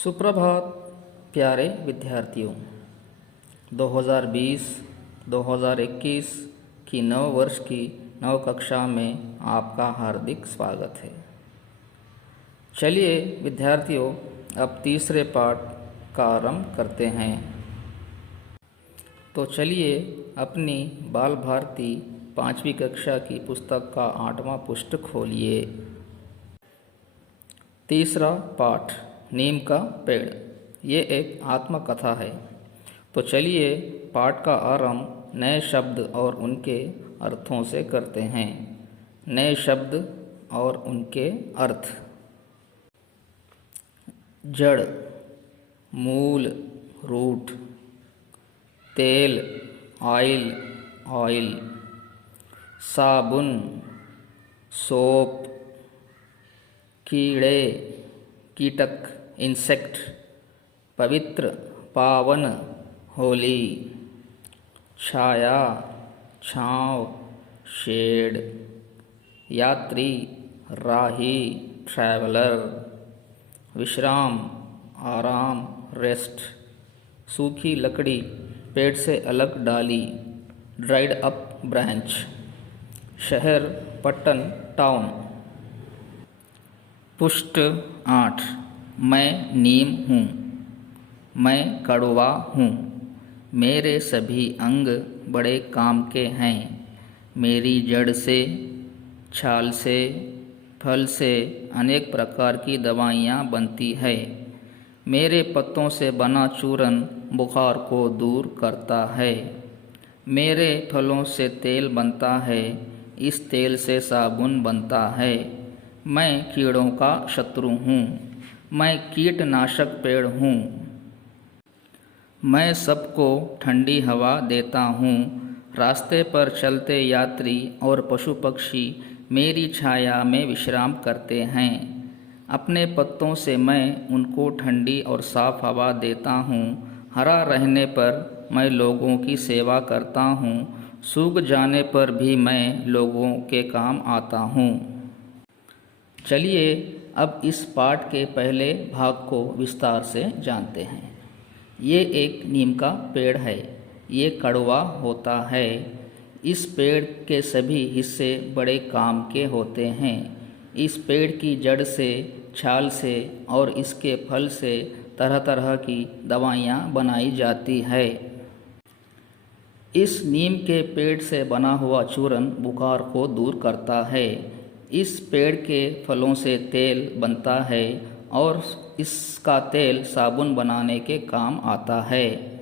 सुप्रभात प्यारे विद्यार्थियों। 2020-2021 की नव वर्ष की नव कक्षा में आपका हार्दिक स्वागत है। चलिए विद्यार्थियों, अब तीसरे पाठ का आरंभ करते हैं। तो चलिए अपनी बाल भारती 5वीं कक्षा की पुस्तक का 8वां पृष्ठ खोलिए। तीसरा पाठ, नीम का पेड़। ये एक आत्मकथा है। तो चलिए पाठ का आरंभ नए शब्द और उनके अर्थों से करते हैं। नए शब्द और उनके अर्थ। जड़, मूल, रूट। तेल, ऑयल, ऑयल। साबुन, सोप। कीड़े, कीटक, इंसेक्ट। पवित्र, पावन, होली। छाया, छाँव, शेड। यात्री, राही, ट्रैवलर। विश्राम, आराम, रेस्ट। सूखी लकड़ी, पेड़ से अलग डाली, ड्राइड अप ब्रांच। शहर, पट्टन, टाउन। पृष्ठ 8, मैं नीम हूँ, मैं कड़वा हूँ, मेरे सभी अंग बड़े काम के हैं। मेरी जड़ से, छाल से, फल से अनेक प्रकार की दवाइयाँ बनती है। मेरे पत्तों से बना चूरन बुखार को दूर करता है। मेरे फलों से तेल बनता है, इस तेल से साबुन बनता है। मैं कीड़ों का शत्रु हूँ, मैं कीटनाशक पेड़ हूँ। मैं सबको ठंडी हवा देता हूँ। रास्ते पर चलते यात्री और पशु पक्षी मेरी छाया में विश्राम करते हैं। अपने पत्तों से मैं उनको ठंडी और साफ हवा देता हूँ। हरा रहने पर मैं लोगों की सेवा करता हूँ। सूख जाने पर भी मैं लोगों के काम आता हूँ। चलिए अब इस पाठ के पहले भाग को विस्तार से जानते हैं। ये एक नीम का पेड़ है। ये कड़वा होता है। इस पेड़ के सभी हिस्से बड़े काम के होते हैं। इस पेड़ की जड़ से, छाल से और इसके फल से तरह तरह की दवाइयाँ बनाई जाती है। इस नीम के पेड़ से बना हुआ चूरन बुखार को दूर करता है। इस पेड़ के फलों से तेल बनता है और इसका तेल साबुन बनाने के काम आता है।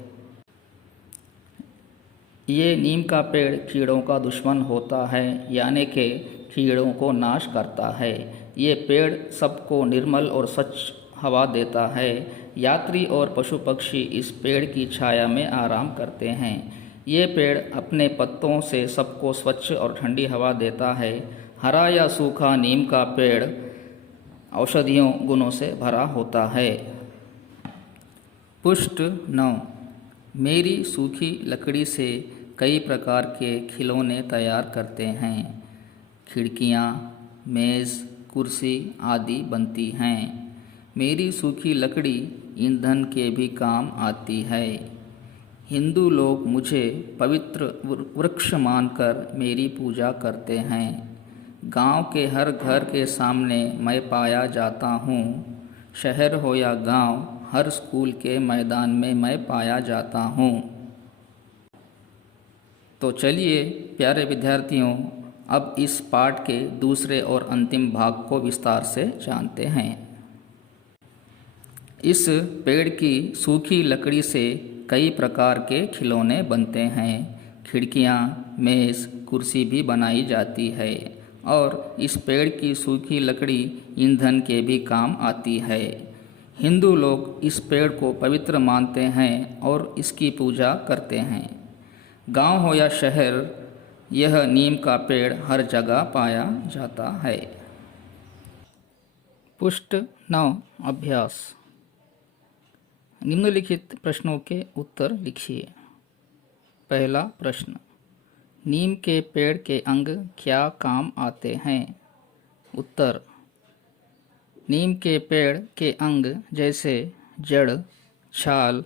ये नीम का पेड़ कीड़ों का दुश्मन होता है, यानी कि कीड़ों को नाश करता है। ये पेड़ सबको निर्मल और स्वच्छ हवा देता है। यात्री और पशु पक्षी इस पेड़ की छाया में आराम करते हैं। ये पेड़ अपने पत्तों से सबको स्वच्छ और ठंडी हवा देता है। हरा या सूखा नीम का पेड़ औषधियों गुणों से भरा होता है। पृष्ठ 9, मेरी सूखी लकड़ी से कई प्रकार के खिलौने तैयार करते हैं। खिड़कियाँ, मेज़, कुर्सी आदि बनती हैं। मेरी सूखी लकड़ी ईंधन के भी काम आती है। हिंदू लोग मुझे पवित्र वृक्ष मानकर मेरी पूजा करते हैं। गांव के हर घर के सामने मैं पाया जाता हूँ। शहर हो या गांव, हर स्कूल के मैदान में मैं पाया जाता हूँ। तो चलिए प्यारे विद्यार्थियों, अब इस पाठ के दूसरे और अंतिम भाग को विस्तार से जानते हैं। इस पेड़ की सूखी लकड़ी से कई प्रकार के खिलौने बनते हैं। खिड़कियाँ, मेज़, कुर्सी भी बनाई जाती है और इस पेड़ की सूखी लकड़ी ईंधन के भी काम आती है। हिंदू लोग इस पेड़ को पवित्र मानते हैं और इसकी पूजा करते हैं। गांव हो या शहर, यह नीम का पेड़ हर जगह पाया जाता है। पृष्ठ 9, अभ्यास। निम्नलिखित प्रश्नों के उत्तर लिखिए। पहला प्रश्न, नीम के पेड़ के अंग क्या काम आते हैं? उत्तर, नीम के पेड़ के अंग जैसे जड़, छाल,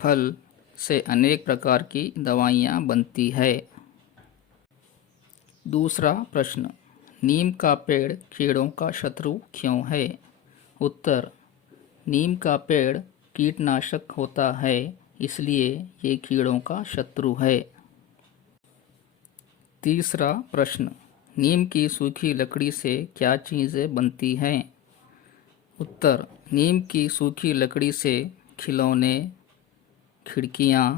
फल से अनेक प्रकार की दवाइयाँ बनती है। दूसरा प्रश्न, नीम का पेड़ कीड़ों का शत्रु क्यों है? उत्तर, नीम का पेड़ कीटनाशक होता है, इसलिए ये कीड़ों का शत्रु है। तीसरा प्रश्न, नीम की सूखी लकड़ी से क्या चीज़ें बनती हैं? उत्तर, नीम की सूखी लकड़ी से खिलौने, खिड़कियाँ,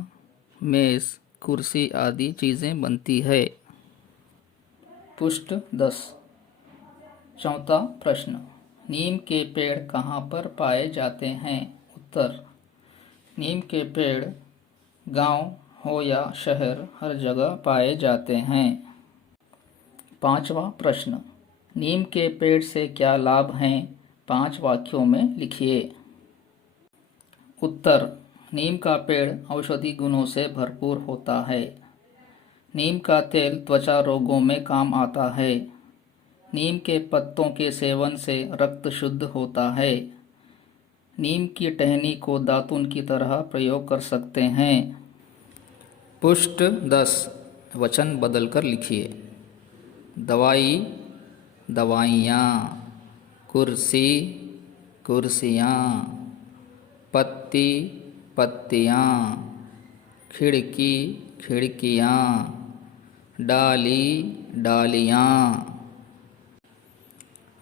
मेज़, कुर्सी आदि चीज़ें बनती है। पुष्ट 10। चौथा प्रश्न, नीम के पेड़ कहाँ पर पाए जाते हैं? उत्तर, नीम के पेड़ गांव हो या शहर हर जगह पाए जाते हैं। पांचवा प्रश्न, नीम के पेड़ से क्या लाभ हैं? 5 वाक्यों में लिखिए। उत्तर, नीम का पेड़ औषधि गुणों से भरपूर होता है। नीम का तेल त्वचा रोगों में काम आता है। नीम के पत्तों के सेवन से रक्त शुद्ध होता है। नीम की टहनी को दातुन की तरह प्रयोग कर सकते हैं। पुष्ट 10। वचन बदलकर लिखिए। दवाई, दवाइयाँ, कुर्सी, कुर्सियाँ, पत्ती, पत्तियाँ, खिड़की, खिड़कियाँ, डाली, डालियाँ।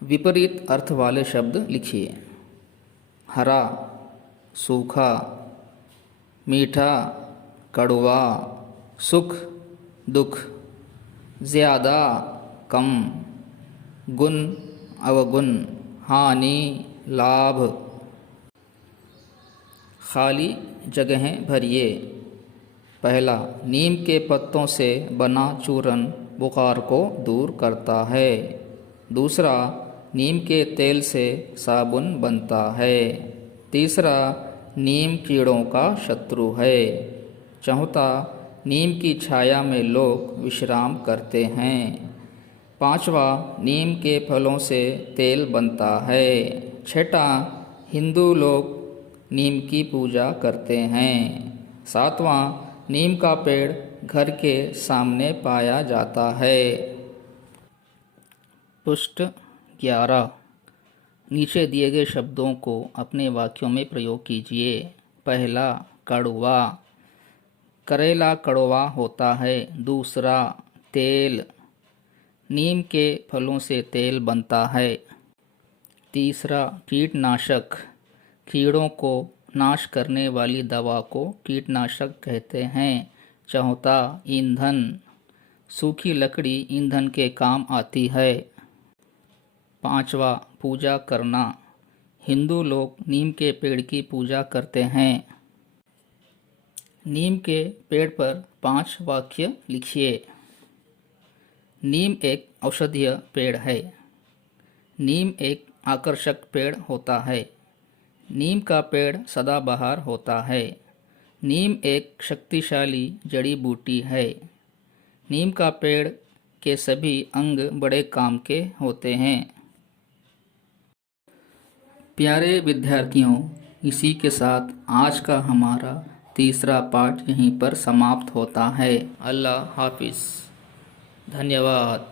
विपरीत अर्थ वाले शब्द लिखिए। हरा, सूखा, मीठा, कड़वा, सुख, दुख, ज़्यादा, कम, गुण, अवगुण, हानि, लाभ। खाली जगहें भरिए। पहला, नीम के पत्तों से बना चूर्ण बुखार को दूर करता है। दूसरा, नीम के तेल से साबुन बनता है। तीसरा, नीम कीड़ों का शत्रु है। चौथा, नीम की छाया में लोग विश्राम करते हैं। पांचवा, नीम के फलों से तेल बनता है। छठा, हिंदू लोग नीम की पूजा करते हैं। सातवां, नीम का पेड़ घर के सामने पाया जाता है। पुष्ट 11। नीचे दिए गए शब्दों को अपने वाक्यों में प्रयोग कीजिए। पहला, कड़वा, करेला कड़वा होता है। दूसरा, तेल, नीम के फलों से तेल बनता है। तीसरा, कीटनाशक, कीड़ों को नाश करने वाली दवा को कीटनाशक कहते हैं। चौथा, ईंधन, सूखी लकड़ी ईंधन के काम आती है। पांचवा, पूजा करना, हिंदू लोग नीम के पेड़ की पूजा करते हैं। नीम के पेड़ पर 5 वाक्य लिखिए। नीम एक औषधीय पेड़ है। नीम एक आकर्षक पेड़ होता है। नीम का पेड़ सदाबहार होता है। नीम एक शक्तिशाली जड़ी बूटी है। नीम का पेड़ के सभी अंग बड़े काम के होते हैं। प्यारे विद्यार्थियों, इसी के साथ आज का हमारा तीसरा पाठ यहीं पर समाप्त होता है। अल्लाह हाफिज़। धन्यवाद।